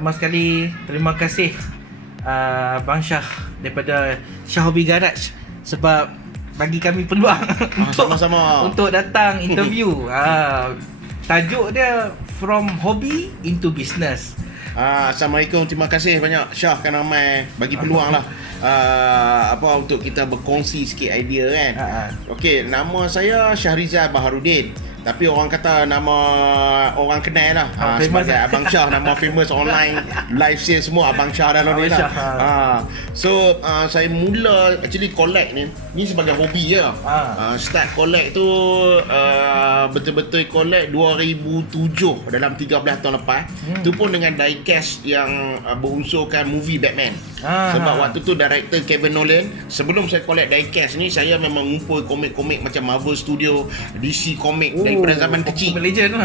pertama sekali terima kasih Abang Syah daripada Syah Hobby Garage sebab bagi kami peluang sama-sama untuk datang interview. Tajuk dia From Hobby into Business. Assalamualaikum, terima kasih banyak Syah kan ramai bagi peluang lah untuk kita berkongsi sikit idea kan. Okey, nama saya Syahrizal Baharudin. Tapi orang kata nama orang kenal lah sebagai Abang Syah. Nama famous online live sale semua Abang Syah dalam ni lah. So saya mula actually collect ni sebagai hobi je. Start collect tu betul-betul collect 2007, dalam 13 tahun lepas. Tu pun dengan diecast yang berunsurkan movie Batman. Sebab waktu tu director Kevin Nolan. Sebelum saya collect diecast ni, saya memang ngumpul komik-komik macam Marvel Studio, DC Comic daripada zaman kecil. Komik legend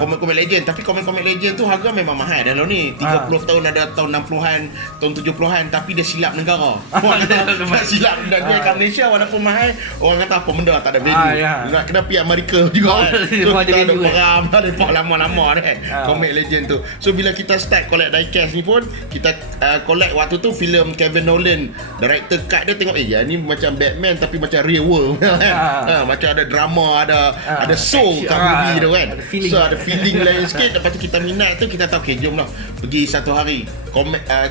komik-komik legend. Tapi komik-komik legend tu harga memang mahal dalam ni. 30 tahun ada tahun 60-an, tahun 70-an, tapi dia silap negara. Orang kata silap negara kat Malaysia walaupun mahal, orang kata apa benda tak ada value. Nak kena pergi Amerika juga kan. So kita ada peram daripada lama-lama kan komik legend tu. So bila kita start collect diecast ni pun, kita collect waktu tu filem Kevin Nolan, director cut dia tengok ni macam Batman tapi macam real world kan. Macam ada drama, ada soul kat movie tu kan. So ada feeling lain sikit. Lepas tu kita minat tu, kita tahu okay, jom lah pergi satu hari.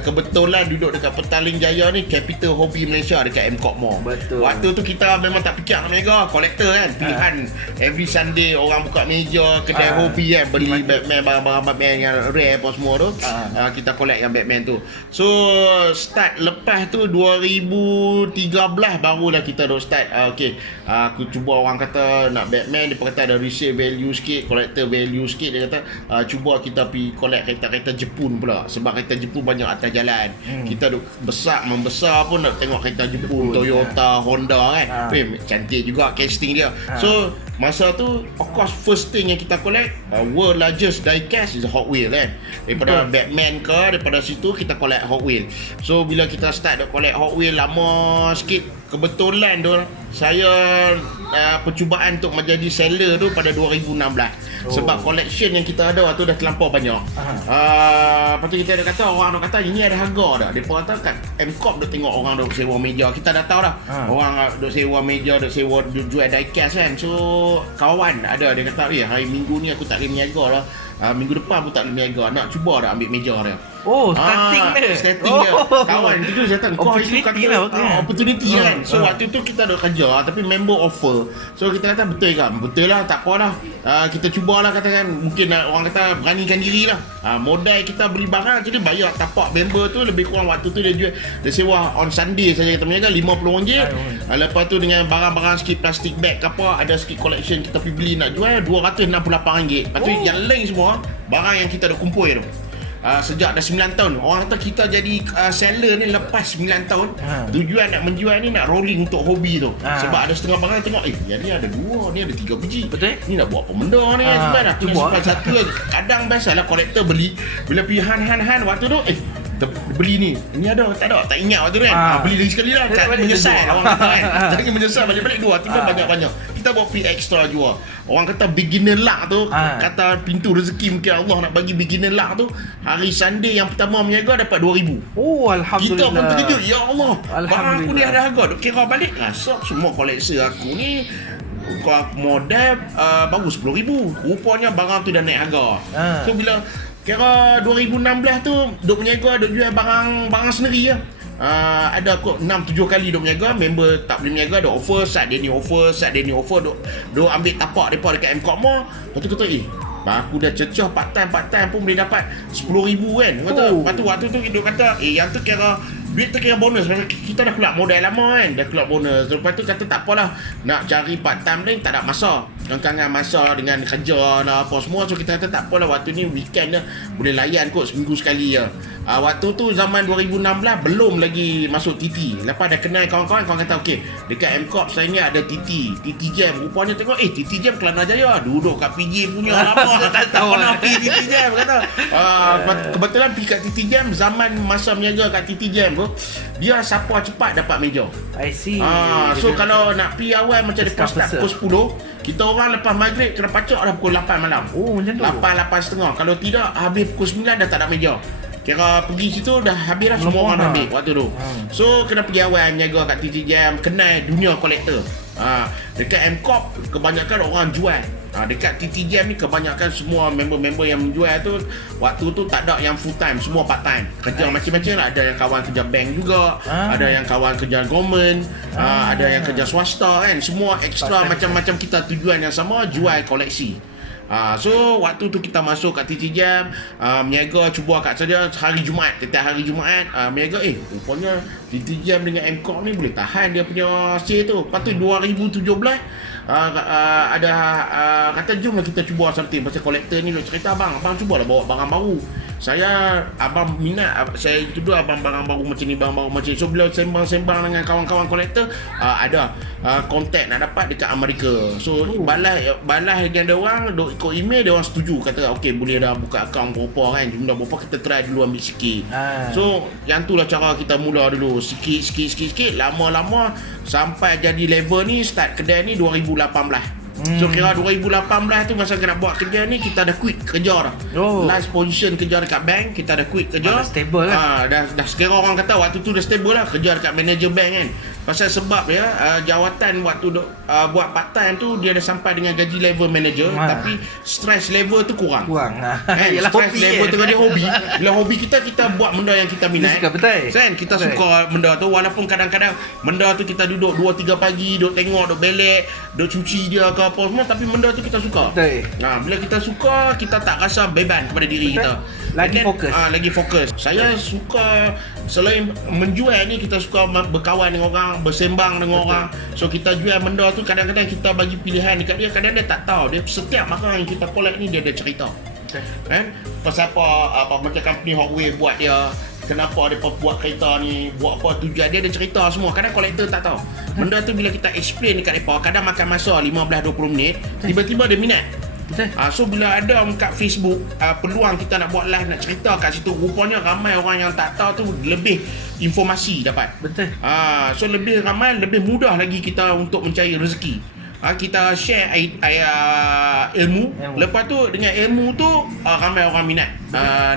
Kebetulan duduk dekat Petaling Jaya ni, Capital Hobby Malaysia dekat MCOT Mall. Betul. Waktu tu kita memang tak fikir nak mega collector kan. Pilihan every Sunday orang buka meja kedai hobi kan, beli Batman, barang-barang Batman yang rare apa semua tu. Kita collect yang Batman tu. So start lepas tu 2013 barulah kita dah start. Aku cuba, orang kata nak Batman, dia kata ada resale value sikit, collector value sikit. Dia kata cuba kita pergi collect kereta-kereta Jepun pula, sebab kereta Jepun banyak atas jalan. Kita duk membesar pun nak tengok kereta Jepun, Toyota, Honda kan. Cantik juga casting dia. So masa tu of course first thing yang kita collect, world largest diecast is Hot Wheels kan. Daripada Batman ke, daripada situ kita collect Hot Wheels. So bila kita start collect Hot Wheels lama sikit, kebetulan tu saya percubaan untuk menjadi seller tu pada 2016. Sebab collection yang kita ada waktu dah terlampau banyak. Lepas tu kita ada kata, orang dah kata ini ada harga dah. Mereka kata kat MCOP dah tengok orang dah sewa meja. Kita dah tahu dah orang dah sewa meja, dah sewa jual diecast kan. So kawan ada, dia kata hari minggu ni aku tak boleh berniaga lah, minggu depan aku tak boleh berniaga, nak cuba dah ambil meja dia. Starting dia kawan tu saya kata kau itu kata opportunity kan. So waktu tu kita dah kerja tapi member offer. So kita kata betul kan, betul lah, tak apalah, kita cubalah, katakan mungkin orang kata beranikan diri lah. Modal kita beli barang, jadi bayar tapak member tu lebih kurang waktu tu dia sewa on Sunday saja kita berniaga RM50. Lepas tu dengan barang-barang sikit plastic bag ke apa, ada sikit collection kita pergi beli nak jual RM268. Lepas tu yang lain semua barang yang kita dah kumpul tu. Sejak dah 9 tahun. Orang kata kita jadi seller ni lepas 9 tahun. Tujuan nak menjual ni nak rolling untuk hobi tu. Sebab ada setengah barang tengok yang ni ada 2, ni ada 3 biji. Betul? Ni nak buat apa benda ni? Sebab nak simpan satu je. Kadang biasalah kolektor beli, bila pergi han waktu tu beli ni ada, tak ingat waktu tu kan. Beli lagi sekali lah, menyesal orang kata kan. Jangan menyesal, balik-balik 2, tinggal banyak-banyak. Kita bawa free extra jual. Orang kata beginner luck tu, kata pintu rezeki mungkin Allah nak bagi beginner luck tu. Hari Sunday yang pertama berniaga dapat 2,000. Alhamdulillah. Kita pun terkejut, ya Allah, barang aku ni ada harga. Duk kira balik, semua koleksi aku ni modal baru 10,000. Rupanya barang tu dah naik harga. So bila kira 2016 tu duk berniaga, duk jual barang sendiri lah. Ada kot 6-7 kali duk berniaga, member tak boleh berniaga, ada offer, saat dia ni offer, duk ambil tapak mereka dekat MCOT Mall. Lepas tu kata aku dah cecah part time pun boleh dapat 10,000 kan. Lepas tu waktu tu duk kata yang tu kira duit tu kira bonus. Kita dah keluar modal lama kan, dah keluar bonus. Lepas tu kata tak apalah, nak cari part time ni tak ada masa, kangan masa dengan kerja lah apa semua. So kita kata tak apalah, waktu ni weekend dah boleh layan kot seminggu sekali je. Waktu tu zaman 2016 belum lagi masuk TT. Lepas dah kenal kawan-kawan kata okey, dekat MCOP saya ingat ada TT Jam. Rupanya tengok TT Jam Kelana Jaya, duduk kat PJ punya lama tak tahu nak pergi TT Jam kata. Kebetulan pergi kat TT Jam zaman masa berniaga kat TT Jam tu, dia siapa cepat dapat meja. I see. So kalau nak pergi awal macam depa start pukul 10, kita orang lepas maghrib kena pacak dah pukul 8 malam. Macam tu. 8:30. Kalau tidak habis pukul 9 dah tak ada meja. Kira pergi situ dah habis dah, semua orang ambil waktu tu. So kena pergi awal menjaga kat TT Jam, kenal dunia kolektor. Dekat M-Corp kebanyakan orang jual. Dekat TT Jam ni kebanyakan semua member-member yang menjual tu waktu tu tak ada yang full time, semua part time. Kerja macam-macam lah. Ada yang kawan kerja bank juga, ada yang kawan kerja government, ada yang kerja swasta kan. Semua ekstra macam-macam, kita tujuan yang sama, jual koleksi. So waktu tu kita masuk kat TT Jam, meniaga cuba kat saja hari Jumaat, setiap hari Jumaat meniaga rupanya TT Jam dengan M-Corp ni boleh tahan dia punya sale tu. Lepas tu 2017 ada kata jomlah kita cuba something pasal kolektor ni. Cerita abang cubalah bawa barang baru. Abang minat, saya tuduh abang barang baru macam ni, barang baru macam ni. So bila sembang-sembang dengan kawan-kawan kolektor, ada kontak nak dapat dekat Amerika. So balas dengan dia orang, ikut email dia orang setuju, kata okey boleh dah buka akaun berapa kan, jumlah berapa kita try dulu ambil sikit. So yang tu lah cara kita mula dulu, sikit, lama-lama sampai jadi level ni. Start kedai ni 2018. So kira 2018 tu masa kena buat kerja ni, kita dah quit kerja dah. Last position kerja dekat bank, kita dah quit kerja. Dah stable kan? Dah sekira orang kata waktu tu dah stable lah, kerja dekat manager bank kan. Pasal sebab dia jawatan waktu buat part time tu dia dah sampai dengan gaji level manager, tapi stress level tu kurang. Yalah, stress hobi level tu dia hobi. Bila hobi kita buat benda yang kita minat. Betul. Kan kita suka benda tu, walaupun kadang-kadang benda tu kita duduk 2-3 pagi, duduk tengok, duduk belek, duduk cuci dia ke apa semua, tapi benda tu kita suka. Bila kita suka, kita tak rasa beban kepada diri kita. Lagi fokus. Saya suka selain menjual ni, kita suka berkawan dengan orang, bersembang dengan orang. So kita jual benda tu, kadang-kadang kita bagi pilihan dekat dia, kadang dia tak tahu. Dia setiap barang yang kita collect ni dia ada cerita. Kan? Pasal apa macam company Hotwave buat dia, kenapa dia buat kereta ni, buat apa tujuan dia, ada cerita semua. Kadang kolektor tak tahu. Benda tu bila kita explain dekat mereka, kadang makan masa 15-20 minit, tiba-tiba dia minat. So bila ada kat Facebook peluang kita nak buat live, nak cerita kat situ, rupanya ramai orang yang tak tahu tu lebih informasi dapat. So lebih ramai, lebih mudah lagi kita untuk mencari rezeki. Kita share ilmu. Lepas tu dengan ilmu tu ramai orang minat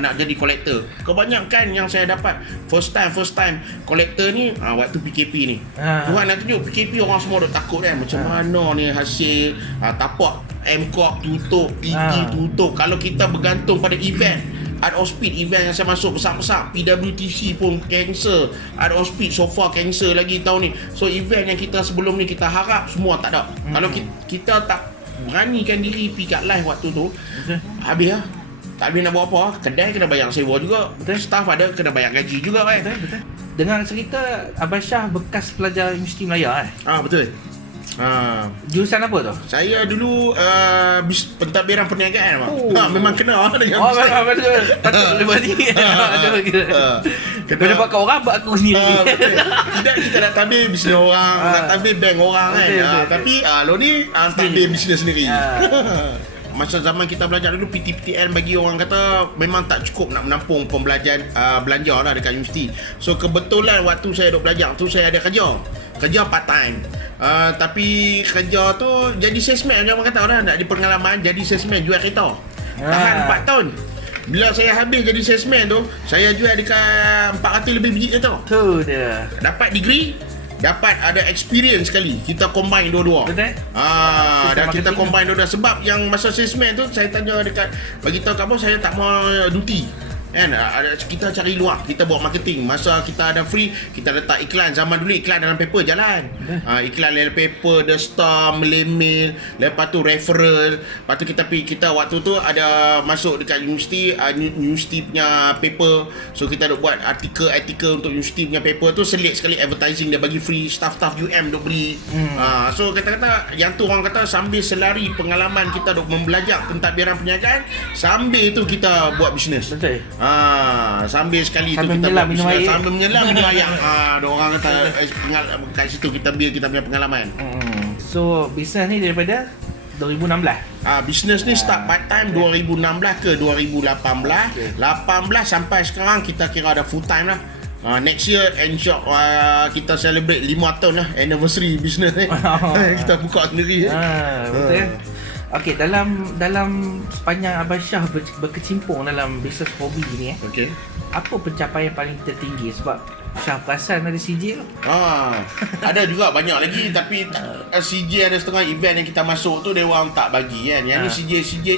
nak jadi kolektor. Kebanyakan yang saya dapat first time kolektor ni waktu PKP ni. Tuhan nak tunjuk PKP, orang semua dah takut kan, macam mana ni hasil tapak M-Corp tutup, PG tutup. Kalau kita bergantung pada event, Art of Speed event yang saya masuk besar-besar, PWTC pun cancel, Art of Speed so far cancel lagi tahun ni. So event yang kita sebelum ni kita harap semua tak ada. Kalau kita tak beranikan diri pergi kat live waktu tu, habis lah. Tak boleh nak buat apa, kedai kena bayar sewa juga, staff ada kena bayar gaji juga kan. Dengar cerita Abang Syah bekas pelajar Universiti Melaya Betul. Jurusan apa tu? Saya dulu pentadbiran perniagaan memang kena dengan betul. Patut boleh buat ni. Kena dapat kat orang, buat aku sendiri. Tidak, kita nak tabir bisnes orang, nak tabir bank orang kan. Tapi lo ni tabir bisnes sendiri. Masa zaman kita belajar dulu, PTPTN bagi orang kata memang tak cukup nak menampung pembelajaran belanja lah dekat universiti. So kebetulan waktu saya duk belajar tu, saya ada kerja part time. Tapi kerja tu jadi salesman, macam orang kata lah, nak di pengalaman jadi salesman jual kereta. Tahan 4 tahun. Bila saya habis jadi salesman tu, saya jual dekat 400 lebih biji kereta. Tu dia. Dapat degree, dapat ada experience sekali. Kita combine dua-dua. Betul. Dan kita combine dua-dua. Sebab yang masa salesman tu, saya tanya dekat, bagi tahu kat bos, saya tak mau duty. Kan, kita cari luar, kita buat marketing. Masa kita ada free, kita letak iklan. Zaman dulu iklan dalam paper jalan. Iklan dalam paper, The Star, mail, lepas tu referral. Lepas tu kita waktu tu ada masuk dekat universiti punya paper. So kita ada buat artikel untuk universiti punya paper tu, selit sekali advertising, dia bagi free, staff UM duk beli. So kata-kata yang tu orang kata sambil selari pengalaman kita duk membelajar pentadbiran perniagaan, sambil tu kita buat bisnes. Betul. Sambil sekali sambil tu kita buat bisnes, air. sambil menyelam minum air. Orang kata kat situ kita punya pengalaman. So bisnes ni daripada 2016. Bisnes ni start part time 2016 ke 2018. 18 sampai sekarang kita kira ada full time lah. Next year insya-Allah kita celebrate 5 tahun lah anniversary bisnes ni. Kita buka sendiri. Betul. Okey, dalam sepanjang Abang Syah berkecimpung dalam bisnes hobi ni Okey. apa pencapaian paling tertinggi? Sebab Syah perasan ada CJ tu. Ada juga banyak lagi, tapi CJ ada setengah event yang kita masuk tu dia orang tak bagi kan. Yang ni CJ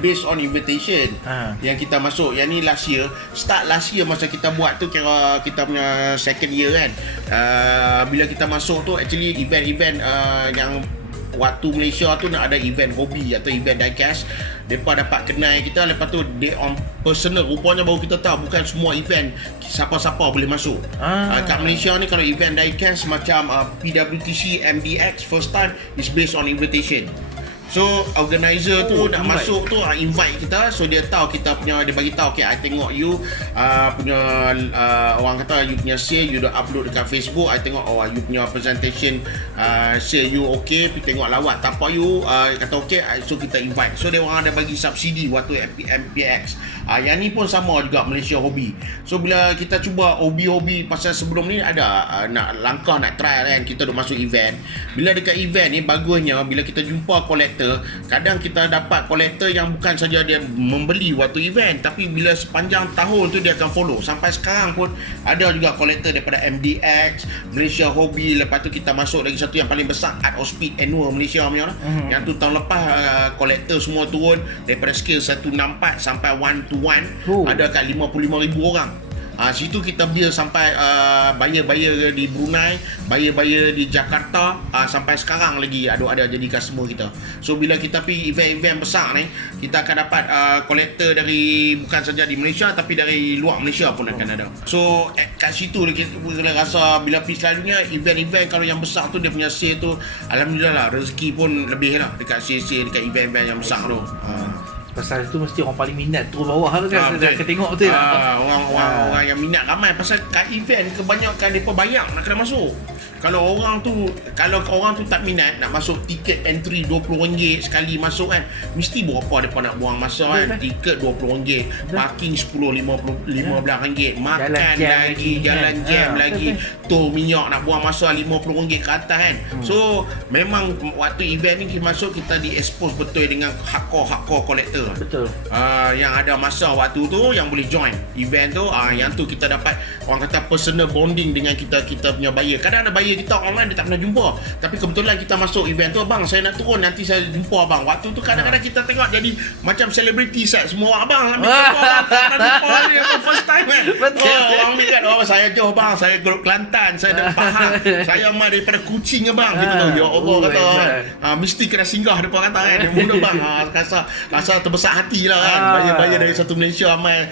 based on invitation. Yang kita masuk. Yang ni last year, start last year masa kita buat tu kira kita punya second year kan. Bila kita masuk tu actually event-event yang waktu Malaysia tu nak ada event hobi atau event diecast, mereka dapat kenal kita, lepas tu they on personal, rupanya baru kita tahu bukan semua event siapa-siapa boleh masuk. Kat Malaysia ni kalau event diecast macam PWTC, MDX first time is based on invitation. So organizer tu nak invite. masuk tu invite kita, so dia tahu kita punya, dia bagi tahu okay, I tengok you punya orang kata you punya share, you dah upload dekat Facebook, I tengok you punya presentation share you okay, pergi tengok lawat tanpa you kata okay, so kita invite. So dia orang ada bagi subsidi waktu MPX. Yang ni pun sama juga Malaysia Hobi. So bila kita cuba hobi-hobi pasal sebelum ni ada nak langkah nak trial kan, kita dah masuk event. Bila dekat event ni bagusnya bila kita jumpa kolektor, kadang kita dapat kolektor yang bukan saja dia membeli waktu event, tapi bila sepanjang tahun tu dia akan follow. Sampai sekarang pun ada juga kolektor daripada MDX, Malaysia Hobi. Lepas tu kita masuk lagi satu yang paling besar, Art of Speed Annual Malaysia punya lah. Yang tu tahun lepas kolektor semua turun daripada scale 164 sampai 1 to 1. Ada kat 55,000 orang. Situ kita build sampai buyer-buyer di Brunei, buyer-buyer di Jakarta, sampai sekarang lagi ada jadi customer kita. So bila kita pergi event-event besar ni, kita akan dapat kolektor dari bukan saja di Malaysia tapi dari luar Malaysia pun akan ada. So kat situ kita boleh rasa bila pergi selalunya event-event kalau yang besar tu dia punya sale tu alhamdulillah lah, rezeki pun lebih lah dekat sale-sale dekat event-event yang besar tu. Pasal tu mesti orang paling minat turun bawah tu kan. Saya tengok tu. Orang yang minat ramai pasal kat event kebanyakan depa bayar nak kena masuk. Kalau orang tu tak minat nak masuk, tiket entry RM20 sekali masuk kan, mesti berapa depa nak buang masa kan. Tiket RM20, parking RM10, RM15, makan lagi, jalan jam lagi, tol minyak nak buang masa RM50 ke atas kan. So memang waktu event ni kita masuk, kita di expose betul dengan hardcore kolektor. Betul. Yang ada masa waktu tu yang boleh join event tu, yang tu kita dapat orang kata personal bonding dengan kita punya buyer. Kadang ada buyer kita online dia tak pernah jumpa, tapi kebetulan kita masuk event tu, abang saya nak turun nanti saya jumpa abang. Waktu tu kadang-kadang kita tengok jadi macam selebriti set semua, abang ambil jumpa abang tak pernah jumpa ni first time kan. Orang ni kan, saya jauh bang, saya Grup Kelantan, saya dari Pahang, saya mai daripada Kuching abang, kita tahu ya Allah kata mesti kena singgah depan kata kan. Dia muda bang, rasa terbesar hati lah kan. Buyer dari satu Malaysia ramai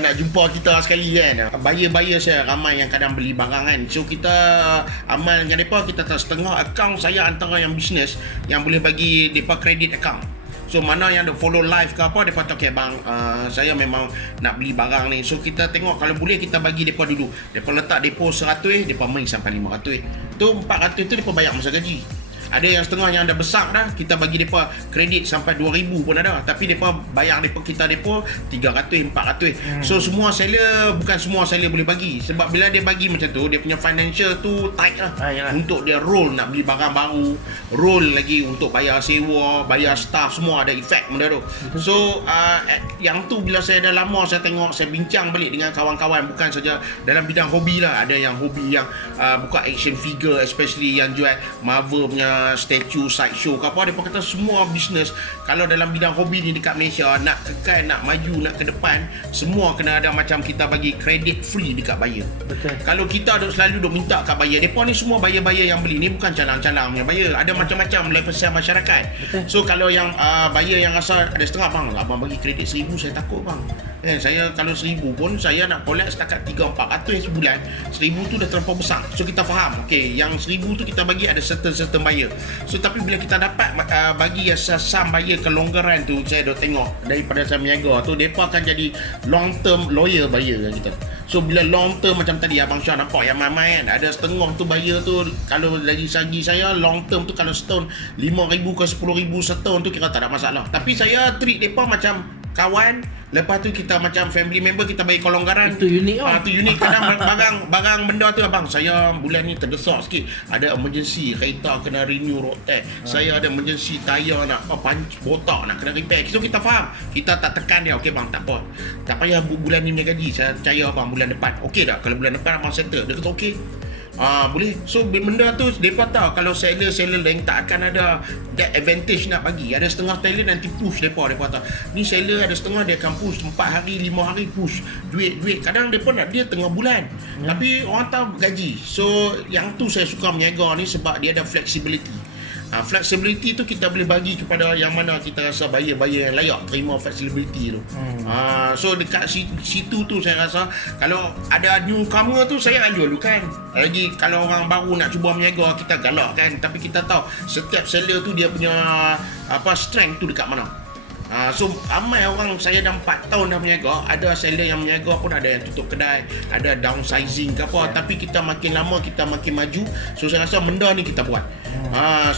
nak jumpa kita sekali kan. Buyer saya ramai yang kadang beli barang kan. So kita amal dengan mereka, kita tak setengah akaun saya antara yang bisnes yang boleh bagi mereka kredit akaun. So mana yang ada follow live ke apa, mereka kata okay bang, saya memang nak beli barang ni. So kita tengok kalau boleh kita bagi mereka dulu. Mereka letak depo 100, mereka main sampai 500. Tu 400 tu mereka bayar masa gaji. Ada yang setengah yang dah besar dah, kita bagi mereka kredit sampai 2,000 pun ada. Tapi mereka bayar kita depo 300, 400. So semua seller, bukan semua seller boleh bagi. Sebab bila dia bagi macam tu, dia punya financial tu tight lah. Untuk dia roll nak beli barang baru, roll lagi untuk bayar sewa, bayar staff, semua ada efek benda tu. So yang tu bila saya dah lama saya tengok, saya bincang balik dengan kawan-kawan, bukan saja dalam bidang hobi lah. Ada yang hobi yang buka action figure, especially yang jual Marvel punya statue, sideshow ke apa. Dia kata semua bisnes kalau dalam bidang hobi ni dekat Malaysia nak kekal, nak maju, nak ke depan, semua kena ada macam kita bagi kredit free dekat buyer. Betul. Kalau kita selalu minta kat buyer, mereka ni semua buyer-buyer yang beli ni bukan calang-calang punya buyer, ada macam-macam lapisan masyarakat. Betul. So kalau yang buyer yang rasa ada setengah, bang abang bagi kredit 1,000 saya takut bang. Saya kalau 1,000 pun saya nak collect setakat 300-400 sebulan. 1,000 tu dah terlampau besar. So kita faham, okay, yang 1,000 tu kita bagi ada certain buyer. So tapi bila kita dapat bagi some buyer kelonggaran tu, saya dah tengok daripada saya meniaga tu, mereka akan jadi long term loyal buyer dengan kita. So bila long term macam tadi abang Syah nampak yang mamai kan, ada setengah tu buyer tu kalau dari segi saya long term tu kalau setahun 5,000 ke 10,000 setahun tu kira tak ada masalah. Tapi saya treat mereka macam kawan, lepas tu kita macam family member, kita bagi kelonggaran. Itu unik Itu unik. Kadang barang benda tu, abang saya bulan ni terdesak sikit, ada emergency kereta kena renew road tax, saya ada emergency tayar nak botak nak kena repair. So kita faham, kita tak tekan dia. Okey bang, tak apa, tak payah bulan ni punya gaji, saya percaya abang bulan depan. Okey tak, kalau bulan depan abang settle? Dia kata okey. Boleh. So benda tu mereka tahu kalau seller lain tak akan ada that advantage nak bagi. Ada setengah seller nanti push mereka tahu. Ni seller ada setengah dia akan push 4 hari 5 hari push duit. Kadang mereka nak dia tengah bulan. Tapi orang tahu gaji. So yang tu saya suka berniaga ni sebab dia ada flexibility. Flexibility tu kita boleh bagi kepada yang mana kita rasa buyer-buyer yang layak terima flexibility tu. So dekat situ tu saya rasa kalau ada newcomer tu saya akan jual dulu kan. Lagi kalau orang baru nak cuba berniaga kita galak kan, tapi kita tahu setiap seller tu dia punya strength tu dekat mana. So ramai orang, saya dah 4 tahun dah berniaga, ada seller yang berniaga pun ada yang tutup kedai, ada downsizing ke apa, tapi kita makin lama kita makin maju. So saya rasa benda ni kita buat.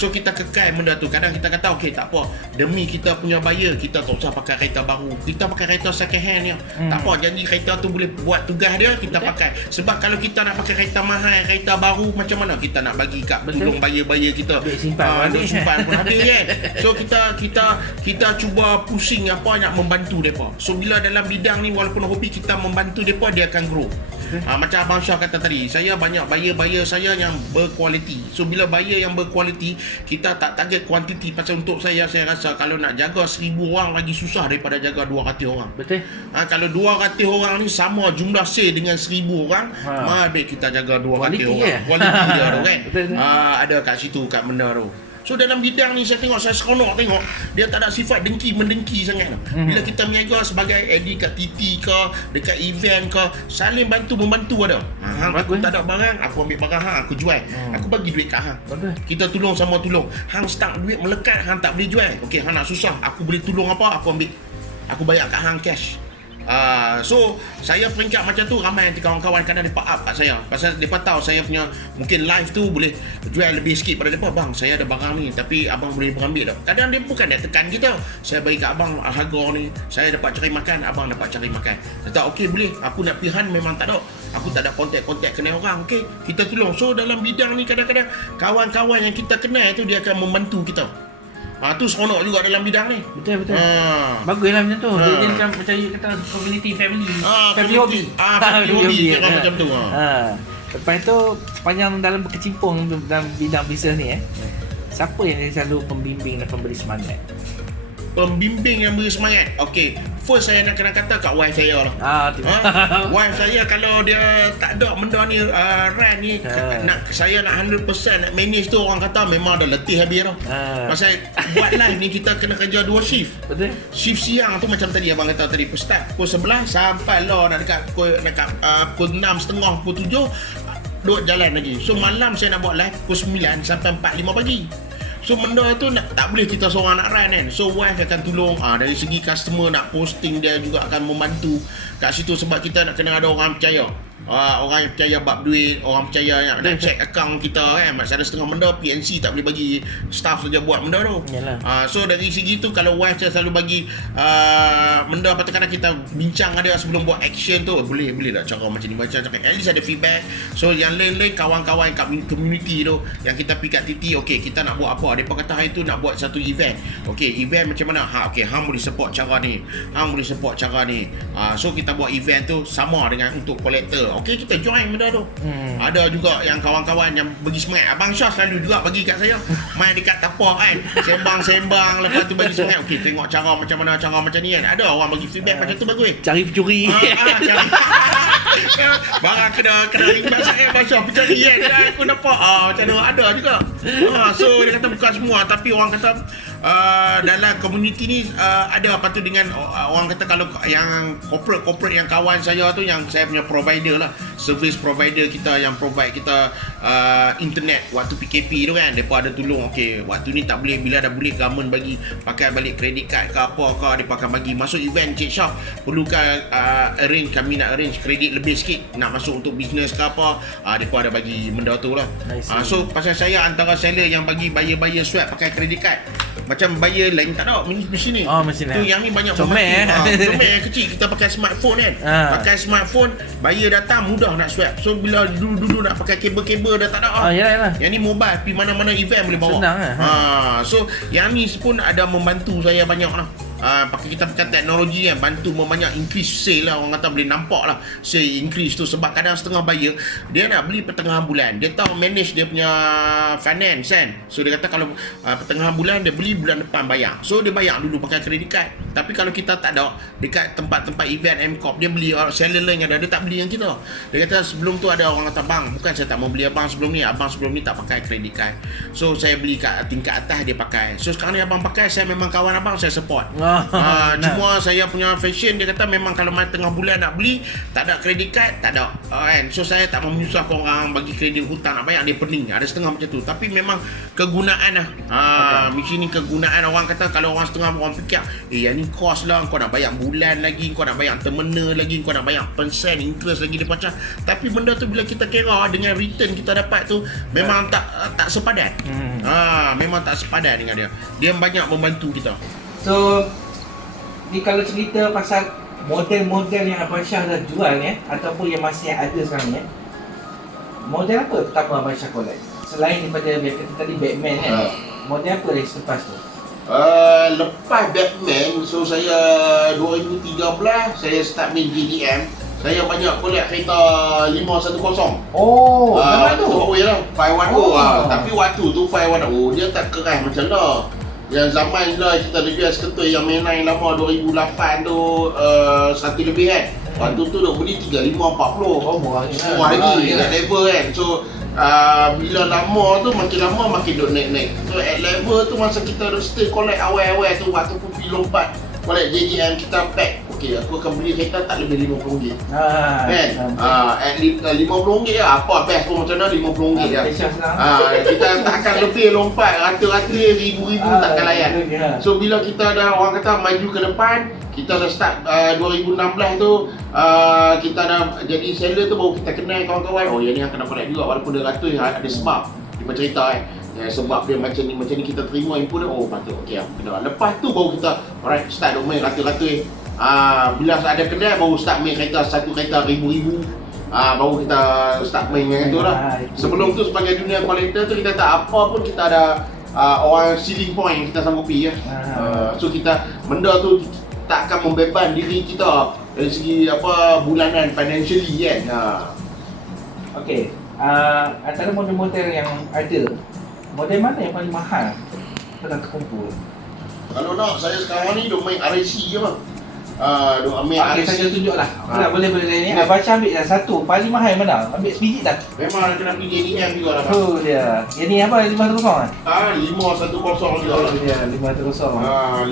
So kita kekal benda tu. Kadang kita kata okey tak apa, demi kita punya buyer kita tak usah pakai kereta baru, kita pakai kereta second hand ni. Tak apa, janji kereta tu boleh buat tugas dia, kita pakai. Sebab kalau kita nak pakai kereta mahal, kereta baru, macam mana kita nak bagi kat tolong buyer-buyer kita, simpan pun habis kan. So kita cuba pusing nak membantu mereka. So bila dalam bidang ni walaupun hobi kita membantu mereka, dia akan grow. Macam Abang Syah kata tadi, saya banyak buyer saya yang berkualiti. So bila buyer yang berkualiti, kita tak target kuantiti. Pasal untuk saya rasa kalau nak jaga 1000 orang lagi susah daripada jaga 200 orang. Betul. Kalau 200 orang ni sama jumlah sale dengan 1000 orang, baik kita jaga 200 Quality orang. Kualiti dia tu kan. Betul. Ada kat situ, kat benda tu. So dalam bidang ni saya seronok tengok dia tak ada sifat mendengki sangat. Bila kita berniaga sebagai AD kat TT ke, dekat event ke, saling membantu ada. Aku tak ada barang, aku ambil barang hang, aku jual. Aku bagi duit kat hang. Kita tolong sama tolong. Hang start duit melekat, hang tak boleh jual. Okey, hang nak susah, aku boleh tolong apa, aku ambil. Aku bayar kat hang cash. So saya peringkat macam tu, ramai nanti kawan-kawan kadang mereka up kat saya. Pasal mereka tahu saya punya mungkin live tu boleh jual lebih sikit pada mereka. Bang, saya ada barang ni tapi abang boleh ambil tak? Kadang dia bukan dia tekan kita, saya bagi kat abang harga ni, saya dapat cari makan, abang dapat cari makan. Dia tak okey boleh, aku nak pilihan memang tak ada, aku tak ada kontak kena orang. Okey, kita tolong. So dalam bidang ni kadang-kadang kawan-kawan yang kita kenal tu dia akan membantu kita. Tu seronok juga dalam bidang ni. Betul. Baguslah macam tu. Dia macam kata community family. Family hobby. Family hobby macam tu. Lepas tu sepanjang dalam berkecimpung dalam bidang bisnes ni siapa yang selalu pembimbing dan pemberi semangat? Pembimbing yang beri semangat. Okey, first saya nak kena kata kat wife saya lah. Wife saya kalau dia tak ada benda ni run ni, saya nak 100% nak manage tu, orang kata memang dah letih habis tau. Pasal buat live ni kita kena kerja 2 shift. Betul. Shift siang tu macam tadi abang kata tadi, start pukul 11 sampai lah nak dekat pukul 6.30 pukul 7 duduk jalan lagi. So malam saya nak buat live pukul 9 sampai 4-5 pagi. So benda tu tak boleh kita seorang nak run kan. So wife akan tolong. Dari segi customer nak posting, dia juga akan membantu kat situ. Sebab kita nak kena ada orang percaya. Orang yang percaya bab duit, orang percaya nak check account kita kan. Maksud ada setengah benda PNC tak boleh bagi staff saja buat benda tu. So dari segi tu kalau wife saya selalu bagi benda katakanlah kita bincang ada sebelum buat action tu, boleh tak cara macam ni, macam at least ada feedback. So yang lain-lain kawan-kawan kat community tu yang kita pergi kat TT, okey kita nak buat apa, depa kata hari tu nak buat satu event. Okey event macam mana, okey hang boleh support cara ni, hang boleh support cara ni. So kita buat event tu sama dengan untuk collector. Okey kita join benda tu. Ada juga yang kawan-kawan yang bagi semangat. Abang Syah selalu juga bagi kat saya, main dekat tapak kan, sembang-sembang, lepas tu bagi semangat. Okey tengok cara macam mana, cara macam ni kan. Ada orang bagi feedback macam tu bagus. Cari pencuri. Barang kena rimbat saya Abang Syah pencari kan. Aku nampak macam tu ada juga. So dia kata bukan semua, tapi orang kata dalam community ni ada apa tu dengan orang kata kalau yang corporate yang kawan saya tu, yang saya punya provider lah, service provider kita yang provide kita internet waktu PKP tu kan, mereka ada tolong. Okey waktu ni tak boleh, bila dah boleh government bagi pakai balik credit card ke apa ke, mereka akan bagi masuk event. Cik Syah perlukan kami nak arrange kredit lebih sikit nak masuk untuk bisnes ke apa, mereka ada bagi benda tu lah. So pasal saya antara seller yang bagi buyer swipe pakai credit card, Macam buyer lain tak ada mesin ni. Oh, mesin tu ni. yang ni banyak Comel, comel kecil. Kita pakai smartphone kan. Pakai smartphone, buyer datang mudah nak swap. So bila dulu nak pakai kabel-kabel dah tak ada. Yalah. Yang ni mobile, pergi mana-mana event boleh bawa. Senang So yang ni pun ada membantu saya banyak lah. Kita pakai teknologi kan, bantu banyak increase sale lah. Orang kata boleh nampak lah sale increase tu. Sebab kadang setengah buyer dia nak beli pertengahan bulan, dia tahu manage dia punya finance kan. So dia kata kalau pertengahan bulan dia beli, bulan depan bayar. So dia bayar dulu pakai kredit card. Tapi kalau kita tak ada dekat tempat-tempat event MCOP, dia beli seller lain ada, dia tak beli yang kita. Dia kata sebelum tu ada orang kata, bang bukan saya tak mau beli abang sebelum ni tak pakai kredit card. So saya beli kat tingkat atas dia pakai. So sekarang ni abang pakai, saya memang kawan abang, saya support. Cuma saya punya fashion, dia kata memang kalau tengah bulan nak beli, tak ada kredit card, tak ada kan. So saya tak mau menyusahkan orang bagi kredit hutang nak bayar, dia pening. Ada setengah macam tu. Tapi memang kegunaan lah. Mesin ni kegunaan. Orang kata kalau orang setengah orang fikir, yang ni cost lah, kau nak bayar bulan lagi, kau nak bayar terminal lagi, kau nak bayar persen interest lagi, dia macam. Tapi benda tu bila kita kira dengan return kita dapat tu, memang tak sepadan. Memang tak sepadan dengan dia. Dia banyak membantu kita. So ni kalau cerita pasal model-model yang Abang Syah dah jual ataupun yang masih ada sekarang model apa pertama Abang Syah collect? Selain daripada biar kata tadi Batman model apa dari selepas tu? Lepas Batman, so saya 2013 saya start main JDM. Saya banyak collect kereta 510. Berapa tu? Yalah, 510 Tapi waktu tu 510 dia tak keras macam dah. Yang zaman lah kita ada jual skuter yang mainline lama 2008 tu satu lebih kan. Waktu tu duk beli 35-40. Murah lagi at level kan. So bila lama tu makin lama makin duk naik-naik. So at level tu masa kita duk stay collect awal-awal tu, waktu pun pergi lompat collect JDM kita pack. Okey, aku akan beli kereta tak lebih RM50. Kan? At RM50 lah. Apa best pun macam mana RM50 je. Kita tak akan lebih lompat rata-rata ribu-ribu takkan layan. So bila kita dah orang kata maju ke depan, kita dah start 2016 tu kita dah jadi seller tu, baru kita kenal kawan-kawan. Yang ni akan dapat naik juga walaupun dia ratus, ada sebab. Dia cerita kan. Sebab dia macam ni kita terima input dia, patut okey lah. Lepas tu baru kita alright start main rata-rata. Bila ada kedai baru start main kereta, satu kereta ribu-ribu. Baru kita start main yang tu lah. Sebelum tu sebagai dunia kolektor tu kita tak apa pun, kita ada orang selling point yang kita sanggupi so kita benda tu tak akan membeban diri kita dari segi bulanan financially kan. Okey, antara model-model yang ada, model mana yang paling mahal pernah terkumpul? Kalau nak, saya sekarang ni duk main RAC je bang. Duk ambil RAC. Saya tunjuk lah. Boleh ni. Abang Syah ambil yang satu, paling mahal yang mana? Ambil sebiji tak? Memang kena pergi JDM juga lah. Tu dia. Yang ni apa? 510 kan? 510 juga lah. Dia 510.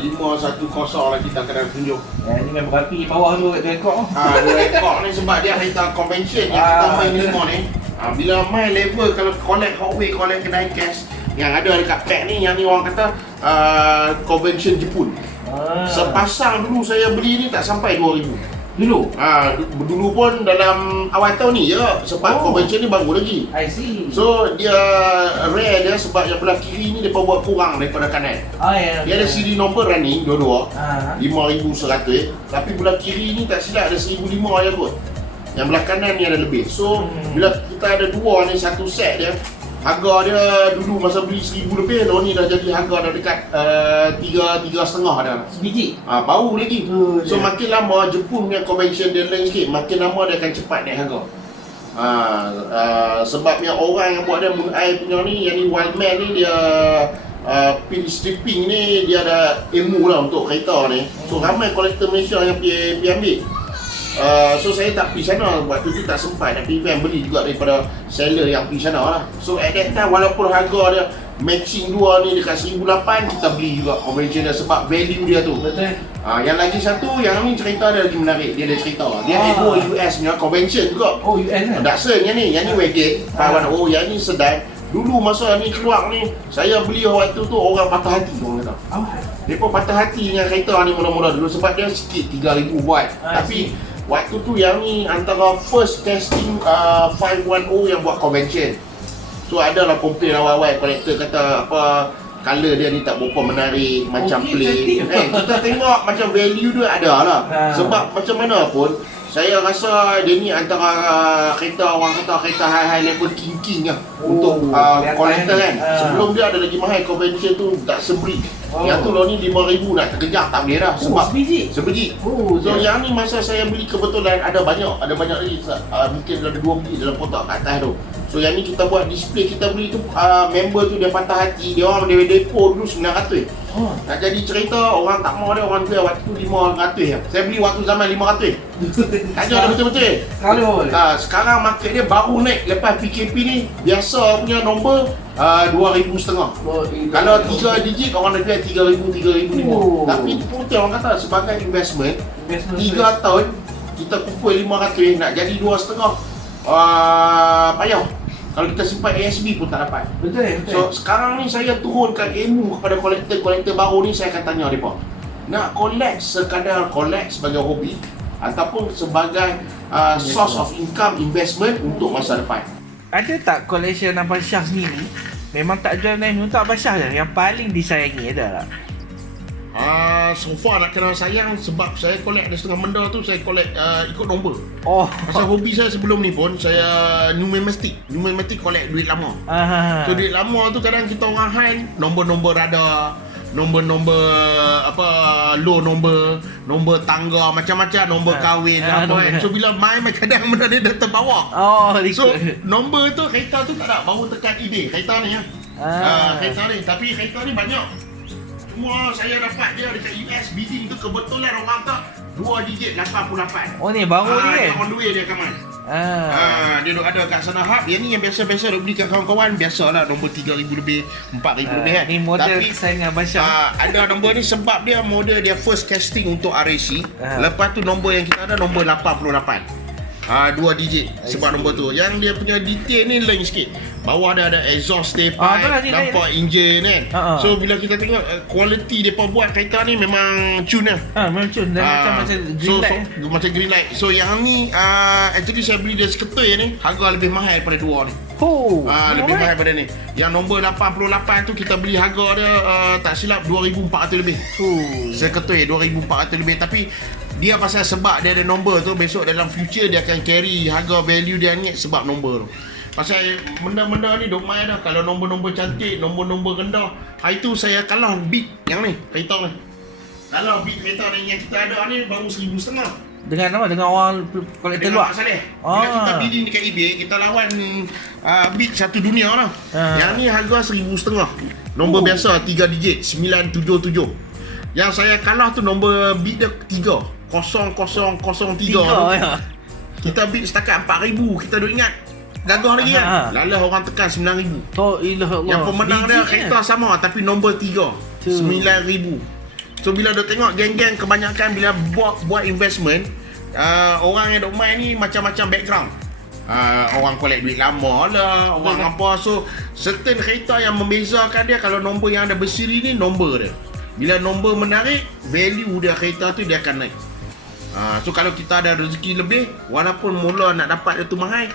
510 lah kita kena tunjuk. Yang ni memang berapi bawah tu kat rekod. Rekod ni sebab dia kereta convention yang kita main ni semua ni. Bila main level, kalau collect hotway, collect kedai cash yang ada dekat pack ni, yang ni orang kata convention Jepun. Sepasang dulu saya beli ni tak sampai 2,000 dulu? Dulu pun dalam awal tahun ni je. Sebab convention ni baru lagi. I see. So dia rare dia sebab yang belah kiri ni dia buat kurang daripada kanan. Dia ada siri nombor running dua-dua 5,100. Tapi belah kiri ni tak silap ada 1,500 je kot. Yang belah kanan ni ada lebih. So bila kita ada dua ni, satu set dia, harga dia dulu masa beli 1,000 lebih, tahun ni dah jadi harga dah dekat 3,500 dah. Sebiji? Baru lagi. So makin lama Jepun punya convention dia lain sikit, makin lama dia akan cepat naik harga. Sebab yang orang yang buat dia Moon Eye punya ni, yang ni Wildman ni, dia pin stripping ni dia ada ilmu lah untuk kereta ni. So ramai kolektor Malaysia yang pergi ambil. So saya tak pergi sana, waktu tu tak sempat nak pergi event, beli juga daripada seller yang pergi sana lah. So at that time walaupun harga dia matching dua ni dekat 1,800, kita beli juga convention dia sebab value dia tu. Betul. Yang lagi satu, yang ni cerita dia lagi menarik. Dia ada cerita, dia Evo US punya convention juga. US kan? Datsun yang ni wagon 510, yang ni sedan. Dulu masa ni keluar ni, saya beli waktu tu orang patah hati orang kata. Mereka patah hati dengan kereta ni mula-mula dulu sebab dia sikit 3,000 watt. Tapi waktu tu yang ni antara first testing 510 yang buat convention. So adalah komplain awal-awal kolektor kata color dia ni tak berapa menarik macam Okey, plain. cantik. Kita tengok macam value dia ada lah. Sebab macam mana pun saya rasa dia ni antara kereta orang kata kereta high level king lah untuk kelihatan collector ni. kan. Sebelum dia ada lagi mahal convention tu tak seberi. Yang tu lah ni 5,000 nak terkejar tak boleh dah sebab sebiji. So yang ni masa saya beli kebetulan ada banyak lagi mungkin ada 2 biji dalam kotak kat atas tu. So yang ni kita buat display, kita beli tu member tu dia patah hati, dia orang dia depo dulu 900. Nak jadi cerita orang tak mau dia, orang jual waktu tu 500 je. Saya beli waktu zaman 500. Tak ada betul-betul. Sekarang market dia baru naik lepas PKP ni. Biasa punya nombor 2,500. Kalau 3 digit orang dah jual 3,000, 3,500. Tapi itu pun orang kata sebagai investment 3 tahun kita kumpul 500 nak jadi 2,500. Payah. Kalau kita simpan ASB pun tak dapat. Betul. So sekarang ni saya turunkan ilmu kepada kolektor baru ni. Saya akan tanya mereka, nak collect sekadar collect sebagai hobi ataupun sebagai source of income investment untuk masa depan. Ada tak collection Abang Syah sendiri memang tak jual naik untuk Abang Syah je yang paling disayangi ada tak? So far nak kena sayang sebab saya collect ada setengah benda tu saya collect ikut nombor. Pasal hobi saya sebelum ni pun saya numismatik collect duit lama. So duit lama tu kadang kita orang high nombor-nombor radar, nombor-nombor low nombor tangga macam-macam, nombor kahwin apa kan. So bila main kadang benda dia dah terbawa. So nombor tu kereta tu tak ada, baru tekan eBay kereta ni kereta ni, tapi kereta ni banyak. Cuma saya dapat dia dekat US bidding tu kebetulan orang tak 2 digit 88. Ni baru ni dia on the way dia Kamal. Dia duk ada kat sana hub. Dia ni yang biasa-biasa duk beli kat kawan-kawan. Biasalah nombor 3,000 lebih, 4,000 lebih kan. Ni model tapi kesayangan Abang Syah. ada nombor ni sebab dia model dia first casting untuk RAC. Lepas tu nombor yang kita ada nombor 88. 2 digit sebab nombor tu. Yang dia punya detail ni lain sikit. Bawah dia ada exhaust tailpipe, nampak engine kan. So bila kita tengok quality depa buat kereta ni memang cun lah. Memang cun macam green light. Macam green light. So yang ni actually saya beli dia seketui ni harga lebih mahal daripada dua ni. Lebih mahal daripada ni. Yang nombor 88 tu kita beli harga dia tak silap 2,400 lebih. Seketui 2,400 lebih, tapi dia pasal sebab dia ada nombor tu, besok dalam future dia akan carry harga value dia ni sebab nombor tu. Pasal benda-benda ni dok main dah. Kalau nombor-nombor cantik, nombor-nombor rendah, hari tu saya kalah bid yang ni, kereta ni. Kalau bid kereta ni yang kita ada ni baru 1,500. Dengan apa? Dengan orang kolektor luar? Dengan bila kita bidding dekat eBay, kita lawan bid satu dunia lah. Yang ni harga 1,500. Nombor biasa 3 digit 977. Yang saya kalah tu nombor bid dia 3 0003. Kita bid setakat 4,000. Kita duk ingat gagah lagi kan. Lalah orang tekan 9,000. Yang pemenang dia kereta sama tapi nombor 3 9,000. So bila duk tengok geng-geng kebanyakan bila buat investment, orang yang duk main ni macam-macam background. Orang collect duit lama lah, orang apa. So certain kereta yang membezakan dia, kalau nombor yang ada bersiri ni nombor dia. Bila nombor menarik, value dia kereta tu dia akan naik. So kalau kita ada rezeki lebih, walaupun mula nak dapat dia tu mahal,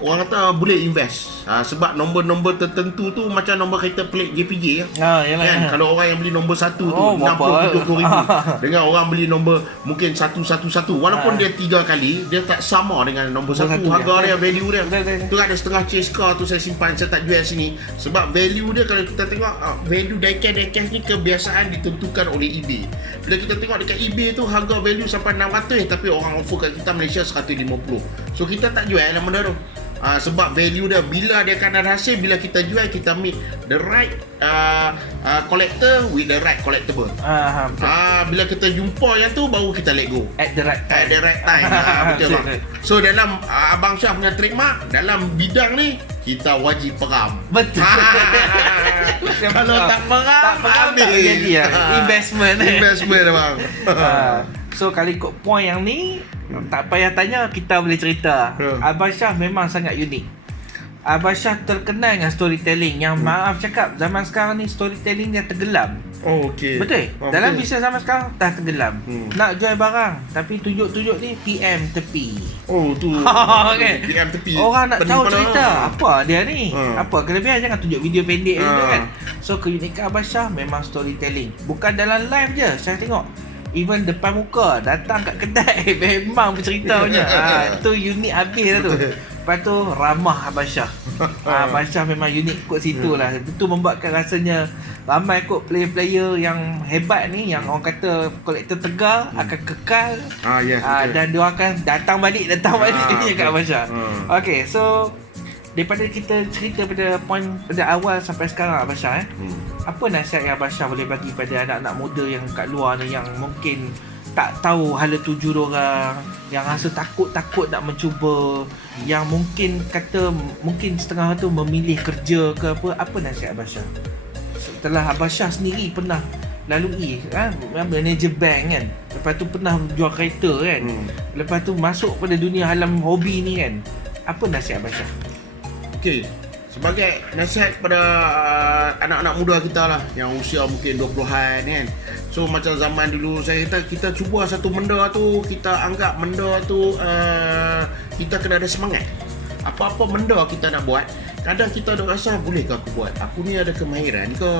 orang kata boleh invest. Sebab nombor-nombor tertentu tu macam nombor kereta pelik JPJ kan? Kalau orang yang beli nombor 1 tu 60-70 ribu dengan orang beli nombor mungkin 111, walaupun dia 3 kali, dia tak sama dengan nombor 1. Harga dia, value dia. Tu ada setengah chase car tu saya simpan, saya tak jual sini. Sebab value dia, kalau kita tengok value diecast ni kebiasaan ditentukan oleh eBay. Bila kita tengok dekat eBay tu harga value sampai 600, tapi orang offer kat kita Malaysia 150. So kita tak jual dalam benda tu. Sebab value dia, bila dia akan ada hasil, bila kita jual, kita meet the right collector with the right collectible. Bila kita jumpa yang tu, baru kita let go At the right time. Betul bang. So dalam Abang Syah punya trademark, dalam bidang ni kita wajib peram. Betul. Kalau tak peram, tak jadi investment bang. So kalau ikut point yang ni, tak payah tanya, kita boleh cerita. Abang Syah memang sangat unik. Abang Syah terkenal dengan storytelling. Yang maaf cakap, zaman sekarang ni storytelling dia tenggelam. Oh, okey. Betul. Oh, Dalam betul. bisnes zaman sekarang dah tenggelam. Nak jual barang tapi tunjuk-tunjuk ni PM tepi. Oh, tu. Kan? PM tepi. Orang nak Tepi tahu mana? cerita apa dia ni. Ha. Apa kelebihan, jangan tunjuk video pendek Ha. gitu kan. So keunikan Abang Syah memang storytelling. Bukan dalam live je saya tengok. Even depan muka datang kat kedai memang bercerita punya. Tu unik habis lah tu. Lepas tu ramah Abang Syah. Abang Syah memang unik kot situ lah. Itu membuatkan rasanya ramai kot player-player yang hebat ni, yang orang kata kolektor tegar akan kekal. Yes, betul. Dan dia akan datang balik dia punya kat Abang Syah. Okay, so daripada kita cerita pada awal sampai sekarang Abang Syah, apa nasihat yang Abang Syah boleh bagi pada anak-anak muda yang kat luar ni, yang mungkin tak tahu hala tuju diorang, yang rasa takut-takut nak mencuba, yang mungkin kata mungkin setengah tu memilih kerja ke apa nasihat Abang Syah? Setelah Abang Syah sendiri pernah lalui kan, manager bank kan, lepas tu pernah jual kereta kan, lepas tu masuk pada dunia alam hobi ni kan, apa nasihat Abang Syah? Okey, sebagai nasihat pada anak-anak muda kita lah yang usia mungkin 20-an kan. So macam zaman dulu saya kata, kita cuba satu benda tu, kita anggap benda tu kita kena ada semangat. Apa-apa benda kita nak buat, kadang kita ada rasa boleh ke aku buat? Aku ni ada kemahiran ke?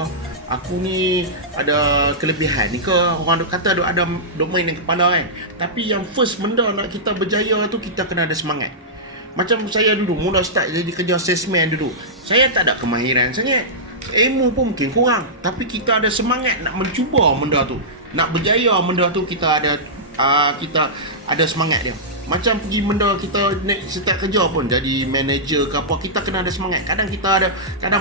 Aku ni ada kelebihan ni ke? Orang kata ada domain yang kepala kan. Tapi yang first benda nak kita berjaya tu, kita kena ada semangat. Macam saya dulu mula start jadi kerja salesman dulu, saya tak ada kemahiran sangat, ilmu pun mungkin kurang, tapi kita ada semangat nak mencuba benda tu, nak berjaya benda tu, kita ada semangat dia. Macam pergi benda kita start kerja pun, jadi manager ke apa, kita kena ada semangat. Kadang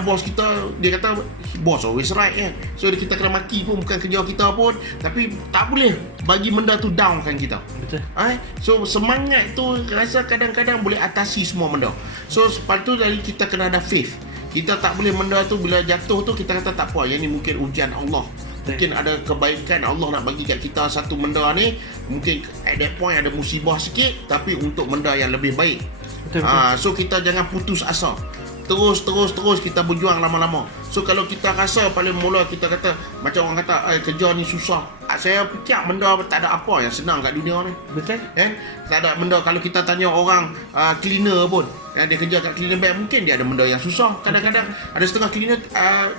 bos kita, dia kata boss always right kan, so kita kena maki pun bukan kerja kita pun, tapi tak boleh bagi benda tu downkan kita. Betul. So semangat tu rasa kadang-kadang boleh atasi semua benda. So lepas tu dari kita kena ada faith. Kita tak boleh benda tu bila jatuh tu kita kata tak apa, yang ni mungkin ujian Allah. Mungkin ada kebaikan Allah nak bagi kat kita satu benda ni. Mungkin at that point ada musibah sikit, tapi untuk benda yang lebih baik. Betul. So kita jangan putus asa. Terus kita berjuang lama-lama. So kalau kita rasa paling mula kita kata, macam orang kata kerja ni susah, saya fikir benda tak ada apa yang senang kat dunia ni. Betul. Tak ada benda. Kalau kita tanya orang cleaner pun, dia kerja kat cleaner bank, mungkin dia ada benda yang susah. Kadang-kadang ada setengah cleaner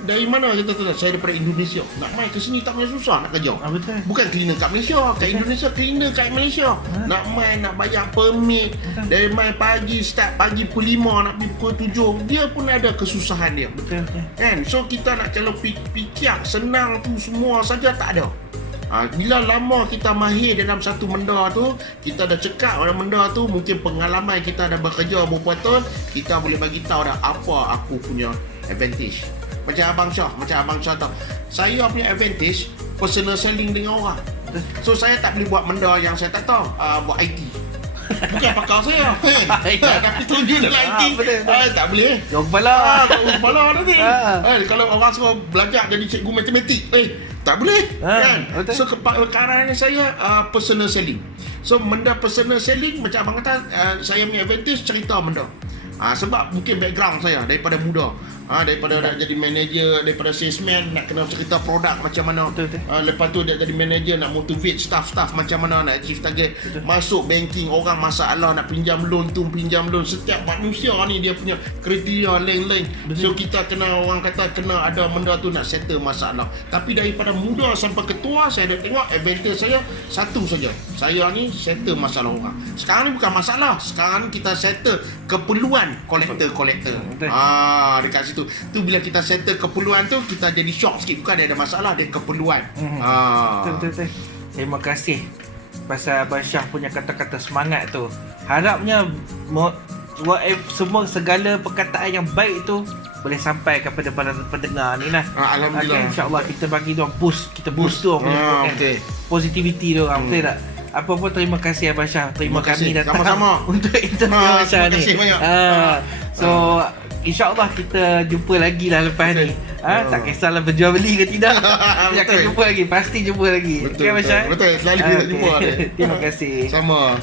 dari mana kita tahu, saya daripada Indonesia, nak main ke sini tak boleh, susah nak kerja. Betul. Bukan cleaner kat Malaysia, kat Indonesia cleaner kat Malaysia. Nak main, nak bayar permit, dari main pagi, start pagi pukul 5 nak pergi pukul 7, dia pun ada kesusahan dia. Betul. Kan? So kita nak kalau fikir senang tu semua saja, tak ada. Bila lama kita mahir dalam satu benda tu, kita dah cekap dalam benda tu, mungkin pengalaman kita dah bekerja beberapa tahun, kita boleh bagi tahu dah apa aku punya advantage. Macam Abang Syah tahu, saya punya advantage personal selling dengan orang. So saya tak boleh buat benda yang saya tak tahu, buat IT. Bukan pakar saya kan? Tapi tunjuk dengan IT, tak boleh. Jom kepala. Kepala nanti. Kalau orang suruh belajar jadi cikgu matematik, tak boleh kan? Betul. So perkara ni saya personal selling. So benda personal selling, macam abang kata, saya punya advantage cerita benda. Sebab mungkin background saya daripada muda, daripada nak jadi manager, daripada salesman nak kena cerita produk macam mana. Betul. Lepas tu dia jadi manager, nak motivate staff macam mana nak achieve target. Betul. Masuk banking, orang masalah nak pinjam loan. Setiap manusia ni dia punya kriteria lain-lain. So kita kena, orang kata kena ada benda tu nak settle masalah. Tapi daripada muda sampai ketua, saya dah tengok advantage saya satu saja. Saya ni settle masalah orang. Sekarang ni bukan masalah, sekarang ni kita settle keperluan kolektor. Dekat situ. Tu bila kita settle keperluan tu, kita jadi shock sikit. Bukan dia ada masalah, dia keperluan. Betul. Terima kasih pasal Abang Syah punya kata-kata semangat tu. Harapnya semua segala perkataan yang baik tu boleh sampai kepada para pendengar ni lah. Alhamdulillah. InsyaAllah kita bagi dia boost tu punya positivity dia orang. Betul tak? Apa pun terima kasih Abang Syah. Terima kami datang sama-sama untuk interview Abang Syah ni. Terima kasih banyak. So InsyaAllah kita jumpa lagi lah lepas ni. Tak kisahlah berjual beli ke tidak. Kita akan jumpa lagi. Pasti jumpa lagi. Betul. Selalu kita jumpa. Terima kasih. Sama.